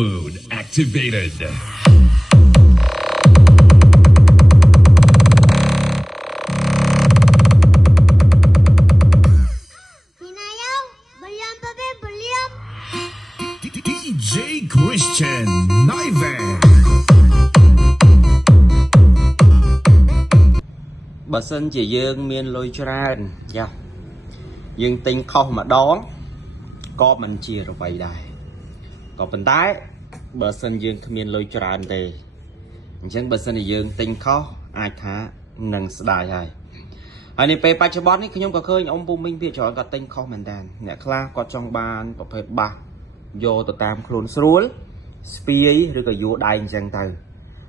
Mood activated. ពីណាយកបលៀមបបេបលៀម DJ Christian Niven. បើសិនជាយើងមានលុយច្រើនចាយើងទិញខុសម្ដងក៏មិនជាអ្វីដែរក៏ប៉ុន្តែបើសិនយើងគ្មានលុយច្រើនទេអញ្ចឹងបើសិនជាយើងទិញខុសអាចថានឹងស្ដាយហើយនេះពេលបច្ចុប្បន្ននេះខ្ញុំក៏ឃើញអ៊ំពូមីងភាគច្រើនគាត់ទិញខុសមែនតើអ្នកខ្លះគាត់ចង់បានប្រភេទបាសយកទៅតាមខ្លួនស្រួលស្ពាយឬក៏យួរដៃអញ្ចឹងទៅ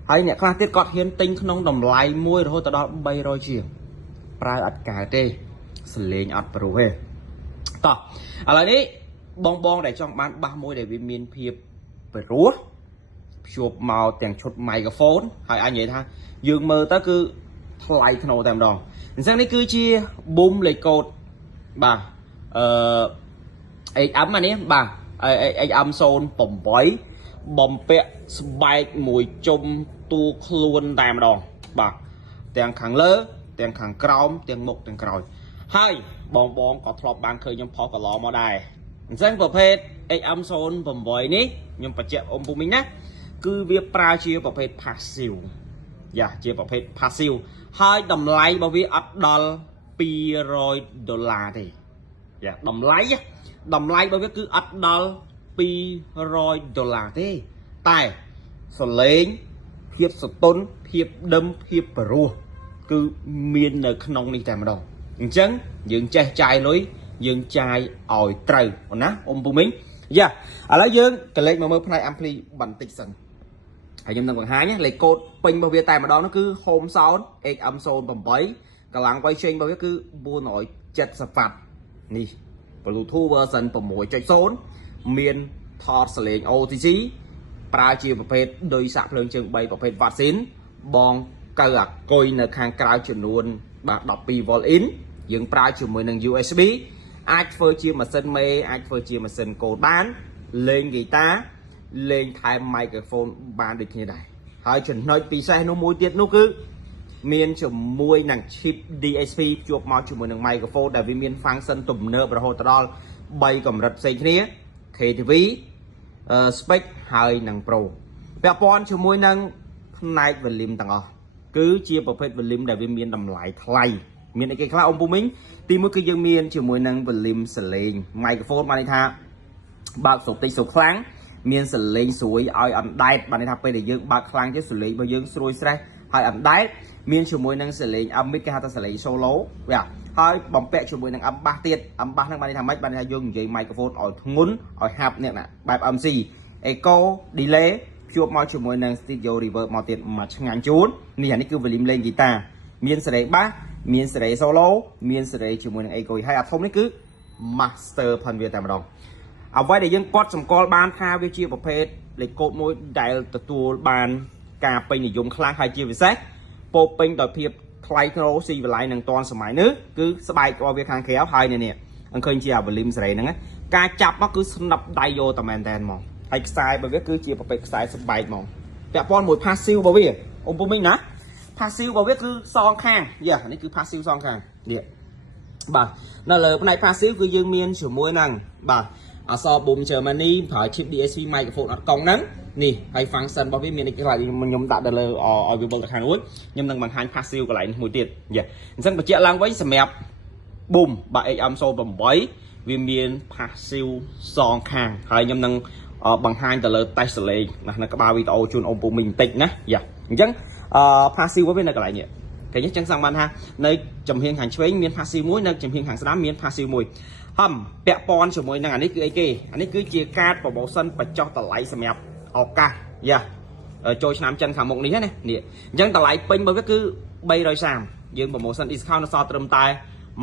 ហើយអ្នកខ្លះទៀតគាត់ហ៊ានទិញក្នុងតម្លៃមួយរហូតដល់300ជាងប្រើអត់កើតទេសលេងអត់ព្រោះទេតោះឥឡូវនេះបងដែលចង់បានបាសមួយដែលវាមានភាពព្រោះភ្ជាប់មកទាំងឈុតមីក្រូហ្វូនហើយអាចនិយាយថាយើងមើលទៅគឺថ្លៃធ្នូតែម្ដងអញ្ចឹងនេះគឺជា boom លេខកូដបាទHM អានេះបាទ HM 08បំពាក់ស្បែកមួយជុំតួខ្លួនតែម្ដងបាទទាំងខាងលើទាំងខាងក្រោមទាំងមុខទាំងក្រោយហើយបងក៏ធ្លាប់បានឃើញខ្ញុំផុសកន្លងមកដែរអញ្ចឹងប្រភេទ HM 08នេះខ្ញុំបញ្ជាក់អ៊ំពូមីងណាគឺវាប្រើជាប្រភេទ passive យ៉ាជាប្រភេទ passive ហើយតម្លៃរបស់វាអត់ដល់$200ទេយ៉ាតម្លៃរបស់វាគឺអត់ដល់$200ទេតែសលេងភាពសតុនភាពដិមភាពព្រោះគឺមាននៅក្នុងនេះតែម្ដងអញ្ចឹងយើងចេះចាយលុយយើងចាយឲ្យត្រូវណាអ៊ំពូមីងយ៉ាឥឡូវយើងកលេចមកមើលផ្នែក ampli បន្តិចសិនហើយខ្ញុំនឹងបង្ហាញលេខកូដពេញរបស់វាតែម្ដងនោះគឺ Home Sound HM08 កម្លាំងវាយចេញរបស់វាគឺ470 W នេះ Bluetooth version 6.0 មានថតសលេង OTC ប្រើជាប្រភេទដោយសាក់ភ្លើងជើង3ប្រភេទវ៉ាក់ស៊ីនបងកើអាគុយនៅខាងក្រៅចំនួនបាទ12 V in យើងប្រើជាមួយនឹង USB អាចធ្វើជាម៉ាស៊ីនមេអាចធ្វើជាម៉ាស៊ីនកូដបានលេងហ្គីតាលេងថែម microphone បានដូចគ្នាដែរហើយចំណុចពិសេសនោះមួយទៀតនោះគឺមានជាមួយនឹង chip DSP ភ្ជាប់មកជាមួយនឹង microphone ដែលវាមាន function ទំនើបរហូតដល់3កម្រិតផ្សេងគ្នា KTV spec ហើយនឹង Pro ពាក់ព័ន្ធជាមួយនឹងផ្នែក volume ទាំងអស់គឺជាប្រភេទ volume ដែលវាមានតម្លៃថ្លៃមានអីគេខ្លះអ៊ំពូមីងទីមួយគឺយើងមានជាមួយនឹង volume សលេង microphone បានន័យថាបើកសូតិចសូខ្លាំងមានសលេងស្រួយឲ្យអណ្ដែតបានន័យថាពេលដែលយើងបើកខ្លាំងទៀតសលេងរបស់យើងស្រួយស្រេះហើយអណ្ដែតមានជាមួយនឹងសលេង mic គេហៅថាសលេង solo វាហើយបំពាក់ជាមួយនឹង bass ទៀត bass ហ្នឹងបានន័យថាម៉េចបានន័យថាយើងនិយាយ microphone ឲ្យធ្ងន់ឲ្យហាប់នេះណាបែប MC echo delay ភ្ជាប់មកជាមួយនឹង stereo reverb មកទៀតមកឆ្ងាញ់ជូននេះអានេះគឺ volume លេងហ្គីតាមានសេរី bass មានសេរី solo មានសេរីជាមួយនឹង echo ហើយអាធំនេះគឺ master ផាន់វាតែម្ដងអ្វីដែលយើងកត់សម្គាល់បានថាវាជាប្រភេទលេខកូដមួយដែលទទួលបានការពេញនិយមខ្លាំងហើយជាពិសេសពោពេញដោយភាពថ្លៃថ្នូរស៊ីវិល័យនឹងតាន់សម័យនេះគឺស្បែករបស់វាខាងក្រៅហើយនេះអង្គឃើញជាអាវលីមសេរីហ្នឹងការចាប់មកគឺស្និបដៃយកតែមែនតែនមកហើយខ្សែរបស់វាគឺជាប្រភេទខ្សែស្បែកមកពាក់ព័ន្ធមួយ passive របស់វាអ៊ំពុំមិញណា passive របស់វាគឺសងខាងយ៉ានេះគឺ passive សងខាងនេះបាទនៅលើផ្នែក passive គឺយើងមានជាមួយនឹងបាទអសរ boom Germany ប្រើ chip DSP microphone អត់កង់ហ្នឹងនេះហើយ function របស់វាមានអីខ្លះខ្ញុំដាក់ទៅលើឲ្យវាវិលទៅខាងนู้នខ្ញុំនឹងបង្ហាញ passive កន្លែងមួយទៀតយ៉ាអញ្ចឹងបញ្ជាក់ឡើងវិញសម្រាប់ boom បាទ HM08 វាមាន passive សងខាងហើយខ្ញុំនឹងបង្ហាញទៅលើ test សលេងនៅក្បាលវីដេអូជូនអ៊ំពូមីងបន្តិចណាយ៉ាអញ្ចឹងpassive របស់វានៅកន្លែងនេះគេចឹងសង្កបានថានៅចំហៀងខាងឆ្វេងមាន passive មួយនៅចំហៀងខាងស្ដាំមាន passive មួយពាក់ព័ន្ធជាមួយនឹងអានេះគឺអីគេអានេះគឺជាកាត promotion បញ្ចុះតម្លៃសម្រាប់ឱកាសយ៉ាចូលឆ្នាំចិនខាងមុខនេះណានេះអញ្ចឹងតម្លៃពេញរបស់វាគឺ330យើង promotion discount នៅសល់ត្រឹមតែ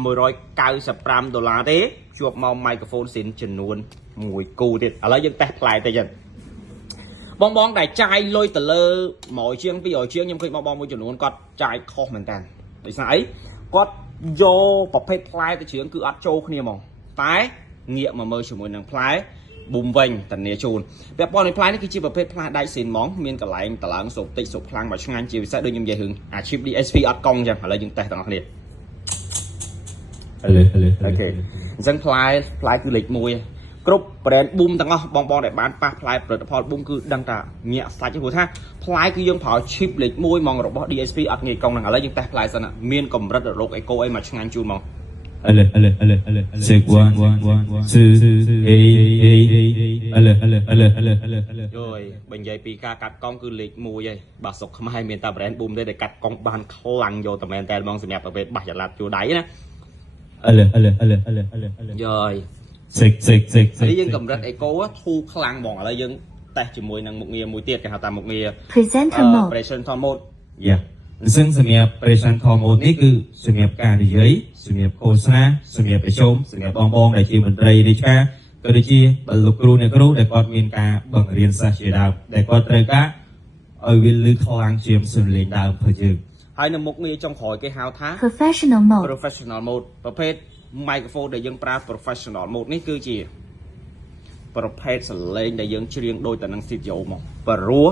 $195ទេជួបមក microphone ស៊ីនចំនួន1គូទៀតឥឡូវយើងតេស្តផ្លែតិចហ្នឹងបងដែលចាយលុយទៅលើ100ជាង200ជាងខ្ញុំឃើញបងមួយចំនួនគាត់ចាយខុសមែនតើដោយសារអីគាត់យកប្រភេទផ្លែទៅជ្រៀងគឺអត់ចូលគ្នាហ្មងតែងាកមកមើលជាមួយនឹងផ្លែ ប៊ូមវិញតានីជូនពាក់ព័ន្ធនឹងផ្លែនេះគឺជាប្រភេទផ្លែដៃស៊ីនហ្មងមានកន្លែងតឡើងសូបតិចសូបខ្លាំងមកឆ្ងាញ់ជាពិសេសដូចខ្ញុំនិយាយរឿងអាជីព DSP អត់កង់ចឹងឥឡូវយើងតេស្តទាំងអស់គ្នាអូខេអញ្ចឹងផ្លែគឺលេខ1គ្រប់ brand boom ទាំងអស់បងដែលបានប៉ះផ្លែផលិតផល boom គឺដឹងថាញាក់សាច់ព្រោះថាផ្លែគឺយើងប្រើ chip លេខ1ហ្មងរបស់ DSP អត់ងាយកង់ហ្នឹងឥឡូវយើងតេស្តផ្លែសិនមានកម្រិតរោគអេកូអីមកឆ្ងាញ់ជូនហ្មងយបើនិយាយពីការកាត់កង់គឺលេខ1ហើយបើស្រុកខ្មែរមានតែ brand boom ទេដែលកាត់កង់បានខ្លាំងយកតែមែនតែហ្មងសម្រាប់ប្រភេទបាសចល័តជួដៃណាយយនេះយើងកម្រិតអេកូធូរខ្លាំងហ្មងឥឡូវយើងតេស្តជាមួយនឹងមុខងារមួយទៀតគេហៅថាមុខងារ presenter mode អញ្ចឹងសម្រាប់ presenter mode នេះគឺសម្រាប់ការនិយាយសម្រាប់ឃោសនាសម្រាប់ប្រជុំសម្រាប់បងដែលជាមន្ត្រីរាជការក៏ដូចជាបើលោកគ្រូអ្នកគ្រូដែលគាត់មានការបង្រៀនសិស្សជាដើមដែលគាត់ត្រូវការឲ្យវាលឺខ្លាំងជាងសំឡេងដើមរបស់យើងហើយនៅមុខងារចុងក្រោយគេហៅថា professional mode ប្រភេទ microphone ដែលយើងប្រើ professional mode នេះគឺជាប្រភេទសលេងដែលយើងច្រៀងដូចតែនឹង studio មកព្រោះ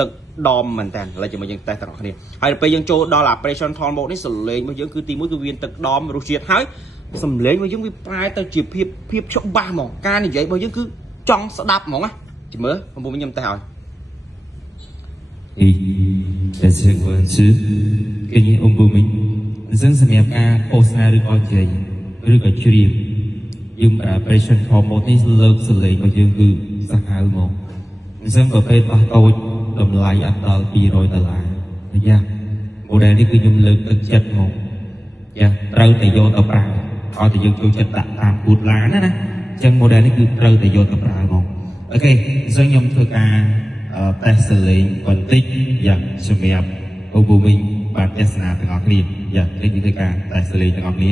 ទឹកដមមែនតើឥឡូវជាមួយយើងតេស្តទាំងអស់គ្នាហើយពេលយើងចូលដល់ presenter mode នេះសលេងរបស់យើងគឺទី1គឺវាទឹកដមរសជាតិហើយសំឡេងរបស់យើងវាប្រែទៅជាភាពច្បាស់ហ្មងការនិយាយរបស់យើងគឺចង់ស្ដាប់ហ្មងណាជិះមើលបងប្អូនខ្ញុំតេស្តឲ្យគេនិយាយអំពុំវិញអញ្ចឹងសម្រាប់ការឃោសនាឬក៏និយាយឬក៏ច្រៀងយើងប្រើ presenter mode នេះលើកសលេងរបស់យើងគឺសាហាវហ្មងអញ្ចឹងប្រភេទបោះតូចតម្លៃអត់ដល់$200យ៉ាម៉ូដែលនេះគឺខ្ញុំលើកទឹកចិត្តហ្មងយ៉ាត្រូវតែយកទៅប្រើឲ្យតែយើងចូលចិត្តដាក់តាមគូតឡានណាអញ្ចឹងម៉ូដែលនេះគឺត្រូវតែយកទៅប្រើហ្មងអូខេអញ្ចឹងខ្ញុំធ្វើការតេស្តសលេងបន្តិចយ៉ាសម្រាប់អូបូមីងបាទទស្សនាទាំងអស់គ្នាយ៉ានេះគឺការតេស្តសលេងទាំងអស់គ្នា